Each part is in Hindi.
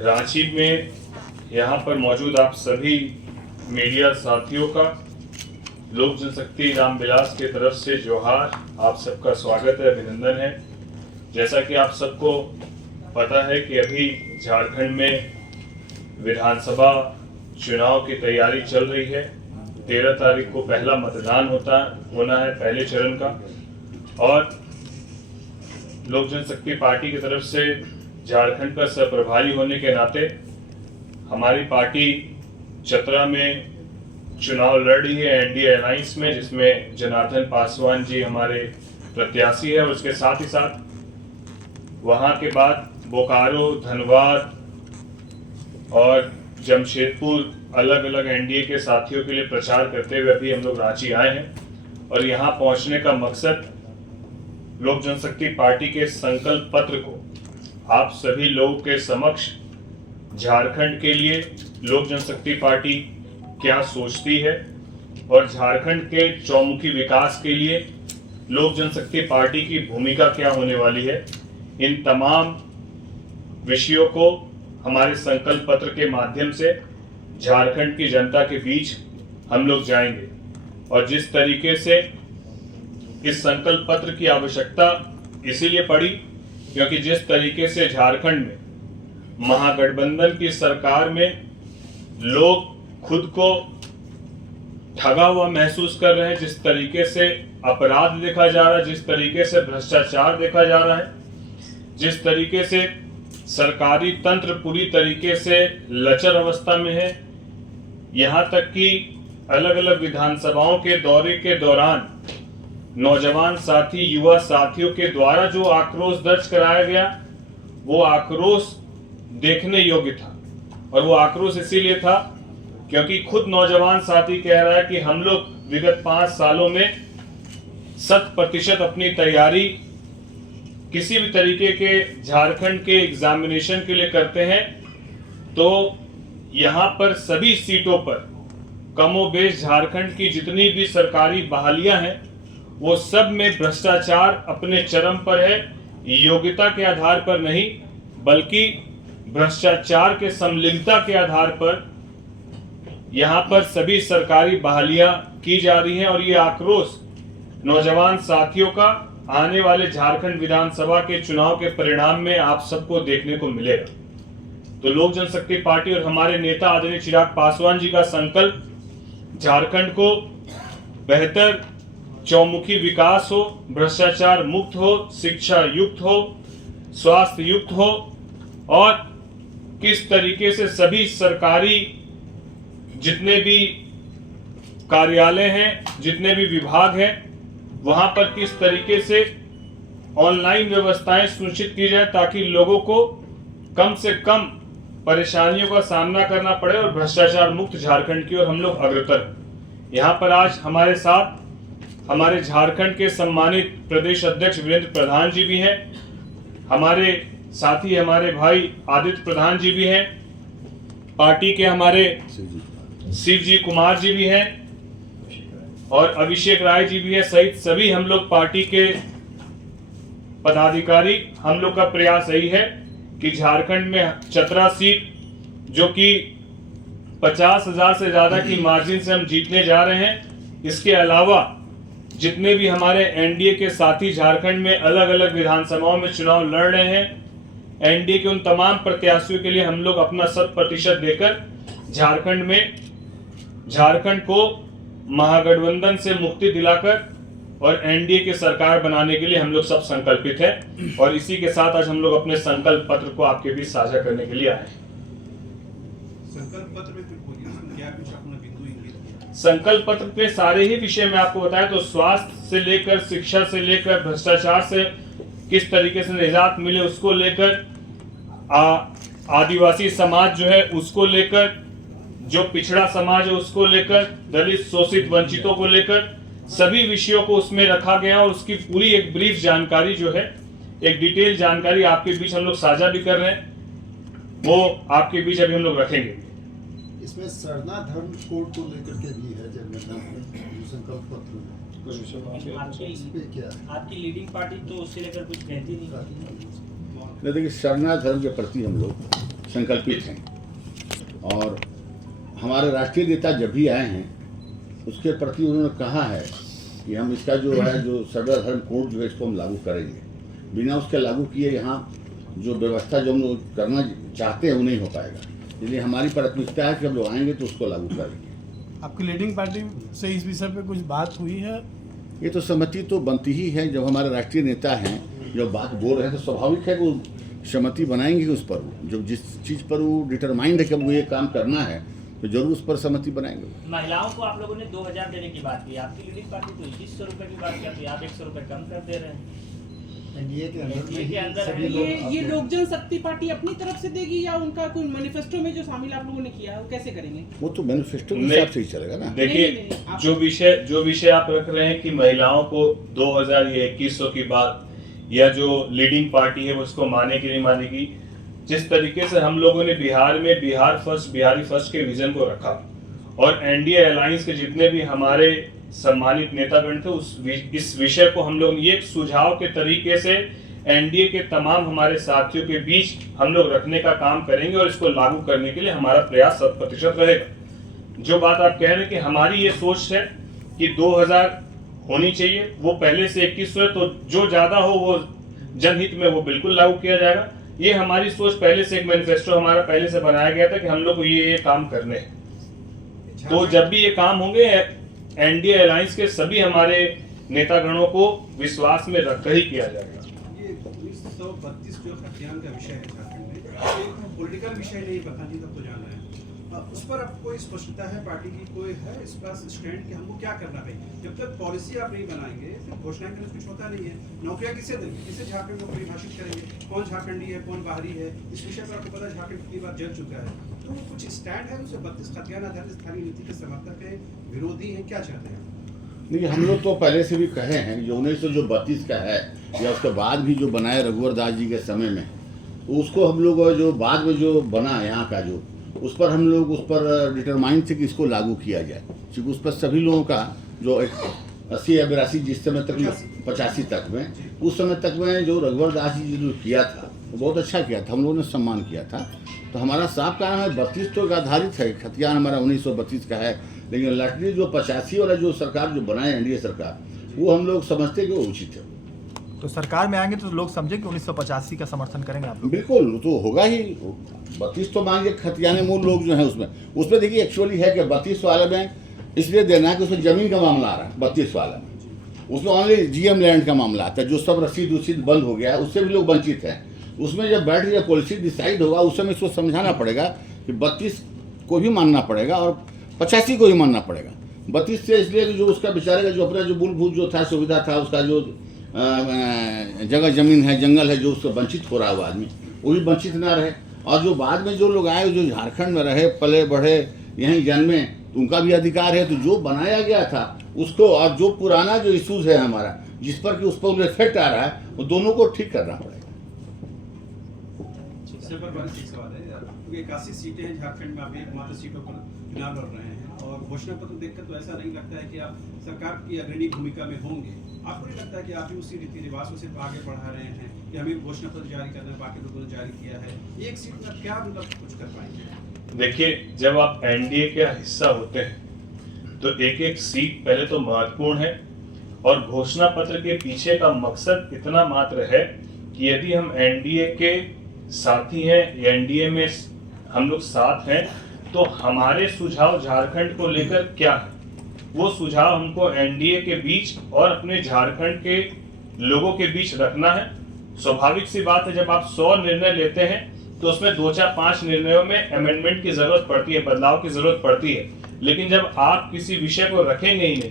रांची में यहाँ पर मौजूद आप सभी मीडिया साथियों का लोक जनशक्ति रामविलास की तरफ से जोहार। आप सबका स्वागत है, अभिनंदन है। जैसा कि आप सबको पता है कि अभी झारखंड में विधानसभा चुनाव की तैयारी चल रही है। 13 तारीख को पहला मतदान होना है पहले चरण का, और लोक जनशक्ति पार्टी की तरफ से झारखंड का सहप्रभारी होने के नाते हमारी पार्टी चतरा में चुनाव लड़ रही है एनडीए अलायंस में, जिसमें जनार्दन पासवान जी हमारे प्रत्याशी है। और उसके साथ ही साथ वहां के बाद बोकारो, धनबाद और जमशेदपुर अलग अलग एनडीए के साथियों के लिए प्रचार करते हुए अभी हम लोग रांची आए हैं। और यहाँ पहुंचने का मकसद लोक जनशक्ति पार्टी के संकल्प पत्र को आप सभी लोगों के समक्ष झारखंड के लिए लोक जनशक्ति पार्टी क्या सोचती है और झारखंड के चौमुखी विकास के लिए लोक जनशक्ति पार्टी की भूमिका क्या होने वाली है, इन तमाम विषयों को हमारे संकल्प पत्र के माध्यम से झारखंड की जनता के बीच हम लोग जाएंगे। और जिस तरीके से इस संकल्प पत्र की आवश्यकता इसीलिए पड़ी क्योंकि जिस तरीके से झारखंड में महागठबंधन की सरकार में लोग खुद को ठगा हुआ महसूस कर रहे हैं, जिस तरीके से अपराध देखा जा रहा है, जिस तरीके से भ्रष्टाचार देखा जा रहा है, जिस तरीके से सरकारी तंत्र पूरी तरीके से लचर अवस्था में है, यहाँ तक कि अलग अलग विधानसभाओं के दौरे के दौरान नौजवान साथी, युवा साथियों के द्वारा जो आक्रोश दर्ज कराया गया वो आक्रोश देखने योग्य था। और वो आक्रोश इसीलिए था क्योंकि खुद नौजवान साथी कह रहा है कि हम लोग विगत 5 सालों में 100% अपनी तैयारी किसी भी तरीके के झारखंड के एग्जामिनेशन के लिए करते हैं, तो यहाँ पर सभी सीटों पर कमोबेश झारखंड की जितनी भी सरकारी बहालियां हैं वो सब में भ्रष्टाचार अपने चरम पर है। योग्यता के आधार पर नहीं बल्कि भ्रष्टाचार के समलिंगता के आधार पर यहाँ पर सभी सरकारी बहालियां की जा रही हैं। और ये आक्रोश नौजवान साथियों का आने वाले झारखंड विधानसभा के चुनाव के परिणाम में आप सबको देखने को मिलेगा। तो लोक जनशक्ति पार्टी और हमारे नेता आदरणीय चिराग पासवान जी का संकल्प झारखंड को बेहतर चौमुखी विकास हो, भ्रष्टाचार मुक्त हो, शिक्षा युक्त हो, स्वास्थ्य युक्त हो, और किस तरीके से सभी सरकारी जितने भी कार्यालय हैं, जितने भी विभाग हैं, वहां पर किस तरीके से ऑनलाइन व्यवस्थाएं सुनिश्चित की जाए ताकि लोगों को कम से कम परेशानियों का सामना करना पड़े और भ्रष्टाचार मुक्त झारखंड की ओर हम लोग अग्रसर। यहाँ पर आज हमारे साथ हमारे झारखंड के सम्मानित प्रदेश अध्यक्ष वीरेंद्र प्रधान जी भी हैं, हमारे साथी हमारे भाई आदित्य प्रधान जी भी हैं, पार्टी के हमारे शिवजी कुमार जी भी हैं और अभिषेक राय जी भी है, सहित सभी हम लोग पार्टी के पदाधिकारी। हम लोग का प्रयास यही है कि झारखंड में चतरा सीट जो कि 50,000 से ज्यादा की मार्जिन से हम जीतने जा रहे हैं, इसके अलावा जितने भी हमारे एनडीए के साथी झारखंड में अलग अलग विधानसभाओं में चुनाव लड़ रहे हैं, एनडीए के उन तमाम प्रत्याशियों के लिए हम लोग अपना 100% देकर झारखंड को महागठबंधन से मुक्ति दिलाकर और एनडीए की सरकार बनाने के लिए हम लोग सब संकल्पित हैं। और इसी के साथ आज हम लोग अपने संकल्प पत्र को आपके बीच साझा करने के लिए आए हैं। संकल्प पत्र में क्या कुछ अपना बिंदु इंगित? संकल्प पत्र पे सारे ही विषय में आपको बताया, तो स्वास्थ्य से लेकर शिक्षा से लेकर भ्रष्टाचार से किस तरीके से निजात मिले उसको लेकर, आदिवासी समाज जो है उसको लेकर, जो पिछड़ा समाज है उसको लेकर, दलित शोषित वंचितों को लेकर, सभी विषयों को उसमें रखा गया। और उसकी पूरी एक ब्रीफ जानकारी जो है, एक डिटेल जानकारी आपके बीच हम लोग साझा भी कर रहे हैं, वो आपके बीच अभी हम लोग रखेंगे। इसमें सरना धर्म कोड को लेकर के भी है जनगणना में संकल्प पत्र में आपकी लीडिंग पार्टी तो उससे लेकर कुछ कहती नहीं। देखिए, सरना धर्म के प्रति हम लोग संकल्पित हैं और हमारे राष्ट्रीय नेता जब भी आए हैं उसके प्रति उन्होंने कहा है कि हम इसका जो है जो सरना धर्म कोड जो है इसको हम लागू करेंगे। बिना उसके लागू किए यहाँ जो व्यवस्था जो हम लोग करना चाहते हैं वो नहीं हो पाएगा। इसलिए हमारी प्राथमिकता है कि हम लोग आएंगे तो उसको लागू करेंगे। आपकी लीडिंग पार्टी से इस विषय पे कुछ बात हुई है? ये तो सहमति तो बनती ही है। जब हमारे राष्ट्रीय नेता हैं जब बात बोल रहे हैं तो स्वाभाविक है कि वो सहमति बनाएंगे उस पर। जब जिस चीज़ पर वो डिटरमाइंड है कि वो ये काम करना है तो जरूर उस पर सहमति बनाएंगे। महिलाओं को आप लोगों ने 2000 देने की बात की, आपकी लीडिंग पार्टी तो 2100 रुपए की बात करती है, आप 100 रुपए कम कर दे रहे हैं। एनडीए के अंदर में एनडीए के अंदर सभी है। लोग ये लोक जनशक्ति पार्टी अपनी तरफ से देगी या उनका कोई मैनिफेस्टो में जो शामिल आप लोगों ने किया है वो कैसे करेंगे? वो तो मैनिफेस्टो के हिसाब से ही चलेगा ना। देखिए, नहीं, जो विषय आप रख रहे हैं कि महिलाओं को 2000 या 2100 की बात या जो लीडिंग पार्टी है वो उसको मानेगी नहीं मानेगी, जिस तरीके से हम लोगों ने बिहार में बिहार फर्स्ट बिहारी फर्स्ट के विजन को रखा और एनडीए अलायंस के जितने भी हमारे सम्मानित नेतागण थे इस विषय को हम लोग ये सुझाव के तरीके से एनडीए के तमाम हमारे साथियों के बीच हम लोग रखने का काम करेंगे और इसको लागू करने के लिए हमारा प्रयास 100% रहेगा। जो बात आप कह रहे हैं कि हमारी ये सोच है कि 2000 होनी चाहिए, वो पहले से 2100 है, तो जो ज्यादा हो वो जनहित में वो बिल्कुल लागू किया जाएगा। ये हमारी सोच पहले से, एक मैनिफेस्टो हमारा पहले से बनाया गया था कि हम लोग को ये काम करने हैं। तो जब भी ये काम होंगे एनडीए अलायंस के सभी हमारे नेतागणों को विश्वास में रखकर ही किया जाएगा। ये 1932 जो खतियान का विषय है झारखंड में, एक पॉलिटिकल विषय नहीं, प्रधान जी तक तो जाना है, उस पर अब कोई स्पष्टता है पार्टी की, कोई है इस पास स्टैंड कि हमको क्या करना है? जब तक पॉलिसी आप नहीं बनाएंगे फिर घोषणा करने से कुछ होता नहीं है। नौकरियां किसे देंगे, किसे झारखंड को परिभाषित करेंगे, कौन झारखंडी है कौन बाहरी है, इस विषय पर आपको पता है झारखंड कितनी बार जल चुका है। तो कुछ स्टैंड है उसे 32 खतियान आधारित स्थानीय नीति के समर्थक है, विरोधी है, क्या चाहते हैं? देखिए, हम लोग तो पहले से भी कहे हैं जो 1932 का है या उसके बाद भी जो बनाए रघुवर दास जी के समय में, उसको हम लोग जो बाद में जो बना यहाँ का जो उस पर हम लोग उस पर डिटरमाइंड थे कि इसको लागू किया जाए, क्योंकि उस पर सभी लोगों का जो 80 या 82 जिस समय तक 85 तक में उस समय तक में जो रघुवर दास जी जो किया था वो बहुत अच्छा किया था, हम लोगों ने सम्मान किया था। तो हमारा साफ कारण है 32 तो आधारित है, खतियान हमारा 1932 का है, लेकिन लटरी जो 85 वाला जो सरकार जो बनाए एनडीए सरकार, वो हम लोग समझते हैं कि वो उचित है। तो सरकार में आएंगे तो लोग समझे कि 1985 का समर्थन करेंगे आप लोग? बिल्कुल, तो होगा ही। 32 तो मांगे खतियाने मूल लोग जो हैं उसमें देखिए एक्चुअली है कि 32 वाले में इसलिए देना है कि उसमें जमीन का मामला आ रहा है। 32 वाला में उसमें ओनली जीएम लैंड का मामला आता है, जो सब रसीद बंद हो गया है, उससे भी लोग वंचित हैं। उसमें जब बैठ के पॉलिसी डिसाइड होगा उस समय इसको समझाना पड़ेगा कि 32 को भी मानना पड़ेगा और 85 को भी मानना पड़ेगा। 32 से इसलिए कि जो उसका बेचारे का जो अपना जो मूलभूत जो था सुविधा था, उसका जो जगह जमीन है जंगल है, जो उससे वंचित हो रहा है वो आदमी, वो भी वंचित ना रहे। और जो बाद में जो लोग आए जो झारखंड में रहे पले बढ़े यहीं जन्मे, तो उनका भी अधिकार है। तो जो बनाया गया था उसको और जो पुराना जो इशूज़ है हमारा जिस पर कि उस पर इफेक्ट आ रहा है, वो दोनों को ठीक करना पड़ेगा। इससे पर बड़ा एक सवाल है, क्योंकि 81 सीटें हैं झारखंड में, आप एकमात्र सीटों पर चुनाव लड़ रहे हैं और घोषणा पत्र देखकर तो ऐसा नहीं लगता है कि आप सरकार की अग्रणी भूमिका में होंगे। आपको नहीं लगता है कि आप भी उसी रीति रिवाज को सिर्फ आगे बढ़ा रहे हैं कि हमें घोषणा पत्र जारी करना है, बाकी लोगों ने जारी किया है, एक सीट में क्या मतलब कुछ कर पाएंगे? देखिए, जब आप एनडीए का हिस्सा होते हैं तो एक एक सीट पहले तो महत्वपूर्ण है और घोषणा पत्र के पीछे का मकसद इतना मात्र है कि यदि हम एनडीए के साथी हैं या एनडीए में हम लोग साथ हैं तो हमारे सुझाव झारखंड को लेकर क्या है, वो सुझाव हमको एनडीए के बीच और अपने झारखंड के लोगों के बीच रखना है। स्वाभाविक सी बात है, जब आप 100 निर्णय लेते हैं तो उसमें 2-4-5 निर्णयों में अमेंडमेंट की जरूरत पड़ती है, बदलाव की जरूरत पड़ती है। लेकिन जब आप किसी विषय को रखेंगे ही नहीं,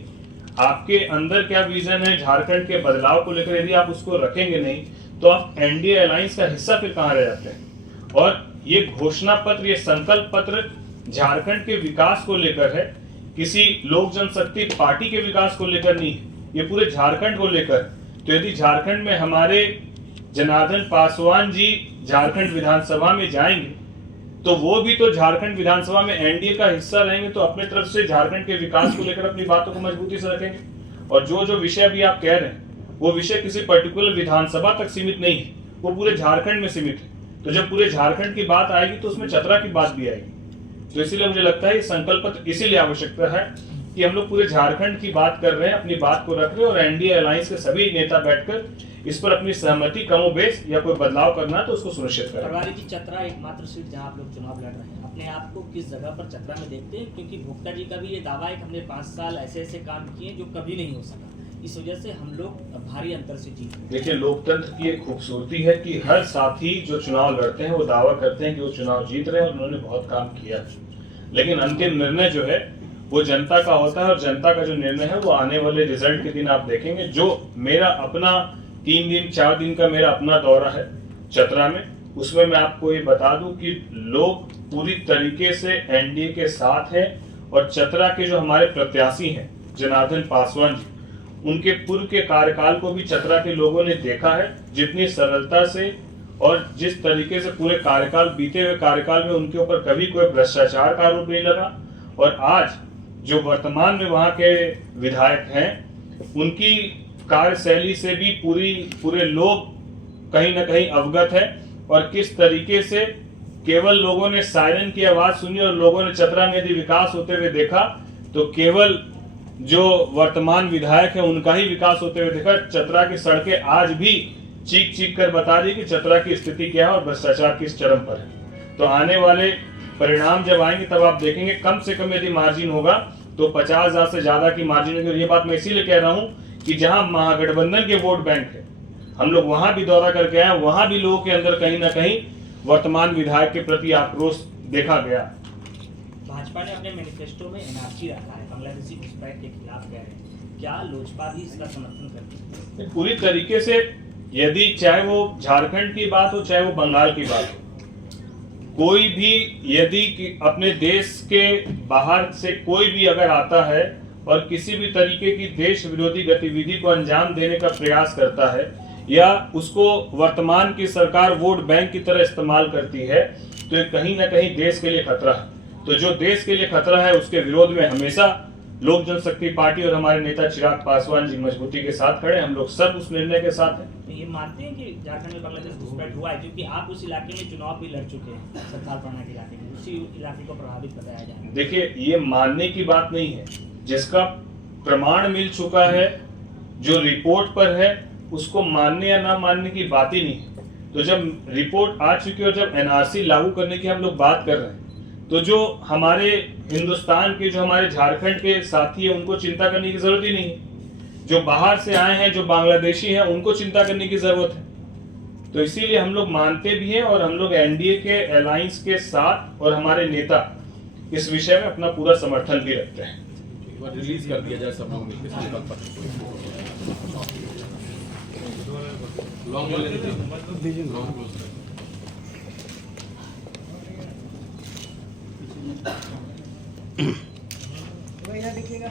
आपके अंदर क्या विजन है झारखंड के बदलाव को लेकर, यदि आप उसको रखेंगे नहीं तो आप एनडीए अलायंस का हिस्सा फिर कहाँ रह जाते हैं। और ये घोषणा पत्र, ये संकल्प पत्र झारखंड के विकास को लेकर है, किसी लोक जनशक्ति पार्टी के विकास को लेकर नहीं है, ये पूरे झारखंड को लेकर। तो यदि झारखंड में हमारे जनार्दन पासवान जी झारखंड विधानसभा में जाएंगे तो वो भी तो झारखंड विधानसभा में एनडीए का हिस्सा रहेंगे, तो अपने तरफ से झारखंड के विकास को लेकर अपनी बातों को मजबूती से रखेंगे। और जो जो विषय अभी आप कह रहे हैं वो विषय किसी पर्टिकुलर विधानसभा तक सीमित नहीं है, वो पूरे झारखंड में सीमित है। तो जब पूरे झारखंड की बात आएगी तो उसमें चतरा की बात भी आएगी। तो इसीलिए मुझे लगता है संकल्प पत्र इसीलिए आवश्यकता है कि हम लोग पूरे झारखंड की बात कर रहे हैं, अपनी बात को रख रहे हैं, और एनडीए अलायंस के सभी नेता बैठकर इस पर अपनी सहमति कमोबेश या कोई बदलाव करना है तो उसको सुनिश्चित करें। पटवारी जी, चतरा एकमात्र सीट जहां आप लोग चुनाव लड़ रहे हैं, अपने आप को किस जगह पर चतरा में देखते हैं? क्योंकि भोक्ता जी का भी ये दावा है कि हमने 5 साल ऐसे काम किए जो कभी नहीं हो सका, इस वजह से हम लोग भारी अंतर से जीते। देखिए, लोकतंत्र की एक खूबसूरती है कि हर साथी जो चुनाव लड़ते हैं वो दावा करते हैं कि वो चुनाव जीत रहे हैं और उन्होंने बहुत काम किया है, लेकिन अंतिम निर्णय जो है वो जनता का होता है, और जनता का जो निर्णय है वो आने वाले रिजल्ट के दिन आप देखेंगे। जो मेरा अपना 3 दिन 4 दिन का मेरा अपना दौरा है चतरा में, उसमें मैं आपको ये बता दूं कि लोग पूरी तरीके से एनडीए के साथ हैं, और चतरा के जो हमारे प्रत्याशी हैं जनार्दन पासवान जी, उनके पूर्व के कार्यकाल को भी चतरा के लोगों ने देखा है, जितनी सरलता से और जिस तरीके से पूरे कार्यकाल, बीते हुए कार्यकाल में उनके ऊपर कभी कोई भ्रष्टाचार का आरोप नहीं लगा, और आज जो वर्तमान में वहां के विधायक हैं उनकी कार्यशैली से भी पूरे लोग कहीं ना कहीं अवगत है, और किस तरीके से केवल लोगों ने सायरन की आवाज सुनी और लोगों ने चतरा में यदि विकास होते हुए देखा तो केवल जो वर्तमान विधायक है उनका ही विकास होते हुए देखा। चतरा की सड़कें आज भी चीख चीख कर बता दी कि चतरा की स्थिति क्या है और भ्रष्टाचार किस चरम पर है। तो आने वाले परिणाम जब आएंगे तब आप देखेंगे, कम से कम यदि मार्जिन होगा तो 50,000 से ज्यादा की मार्जिन होगी। और ये बात मैं इसीलिए कह रहा हूं कि जहां महागठबंधन के वोट बैंक है, हम लोग वहां भी दौरा करके आए, वहां भी लोगों के अंदर कहीं ना कहीं वर्तमान विधायक के प्रति आक्रोश देखा गया। भाजपा ने अपने मैनिफेस्टो में एनआरसी रखा है, बांग्लादेशी घुसपैठ के खिलाफ कह रहे हैं, क्या लोजपा भी इसका समर्थन करती है? पूरी तरीके से, यदि चाहे वो झारखंड की बात हो चाहे वो बंगाल की बात हो, कोई भी यदि अपने देश के बाहर से कोई भी अगर आता है और किसी भी तरीके की देश विरोधी गतिविधि को अंजाम देने का प्रयास करता है, या उसको वर्तमान की सरकार वोट बैंक की तरह इस्तेमाल करती है, तो ये कहीं ना कहीं देश के लिए खतरा है। तो जो देश के लिए खतरा है उसके विरोध में हमेशा लोक जनशक्ति पार्टी और हमारे नेता चिराग पासवान जी मजबूती के साथ खड़े। हम लोग सब उस निर्णय के साथ हैं। तो ये मानते हैं कि झारखंड में बांग्लादेश घुसपैठ हुआ है, क्योंकि आप उस इलाके में चुनाव भी लड़ चुके हैं, सरकार पाना के इलाके में, उसी इलाके को प्रभावित बताया जा रहा है। देखिए, ये मानने की बात नहीं है, जिसका प्रमाण मिल चुका है, जो रिपोर्ट पर है, उसको मानने या ना मानने की बात ही नहीं है। तो जब रिपोर्ट आ चुकी है और जब एनआरसी लागू करने की हम लोग बात कर रहे हैं, तो जो हमारे हिंदुस्तान के, जो हमारे झारखंड के साथी है, उनको चिंता करने की जरूरत ही नहीं है। जो बाहर से आए हैं, जो बांग्लादेशी हैं, उनको चिंता करने की जरूरत है। तो इसीलिए हम लोग मानते भी हैं, और हम लोग एनडीए के अलायंस के साथ और हमारे नेता इस विषय में अपना पूरा समर्थन भी रखते हैं। रिलीज कर दिया जाए सब लोग मिलकर संकल्प पत्र। लॉन्ग भैया देखिएगा।